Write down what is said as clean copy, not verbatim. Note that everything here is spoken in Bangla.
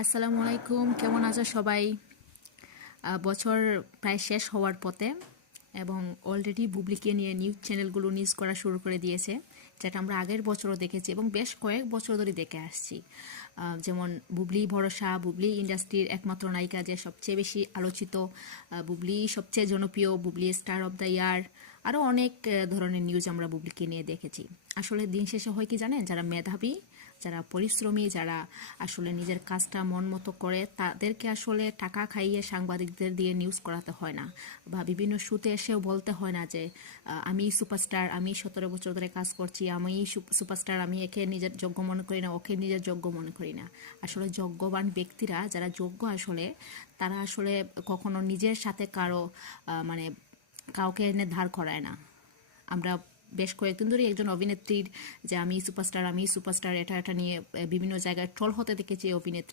আসসালামু আলাইকুম, কেমন আছো সবাই? বছর প্রায় শেষ হওয়ার পথে এবং অলরেডি বুবলিকে নিয়ে নিউজ চ্যানেলগুলো নিউজ করা শুরু করে দিয়েছে, যেটা আমরা আগের বছরও দেখেছি এবং বেশ কয়েক বছর ধরে দেখে আসছি। যেমন বুবলি ভরসা, বুবলি ইন্ডাস্ট্রির একমাত্র নায়িকা, যে সবচেয়ে বেশি আলোচিত, বুবলি সবচেয়ে জনপ্রিয়, Bubly star of the year, আরও অনেক ধরনের নিউজ আমরা বুবলিকে নিয়ে দেখেছি। আসলে দিন শেষে হয় কি জানেন, যারা মেধাবী, যারা পরিশ্রমী, যারা আসলে নিজের কাজটা মন মতো করে, তাদেরকে আসলে টাকা খাইয়ে সাংবাদিকদের দিয়ে নিউজ করাতে হয় না, বা বিভিন্ন শুতে এসেও বলতে হয় না যে আমি সুপারস্টার, আমি 17 বছর ধরে কাজ করছি, আমি সুপারস্টার, আমি একে নিজের যোগ্য মনে করি না, ওকে নিজের যোগ্য মনে করি না। আসলে যোগ্যবান ব্যক্তিরা, যারা যোগ্য, আসলে তারা আসলে কখনো নিজের সাথে মানে কাউকে এনে ধার করায় না। আমরা বেশ কয়েকদিন ধরে একজন অভিনেত্রীর যে আমি সুপারস্টার, আমি সুপারস্টার, এটা এটা নিয়ে বিভিন্ন জায়গায় ট্রল হতে দেখেছি অভিনেত্রী।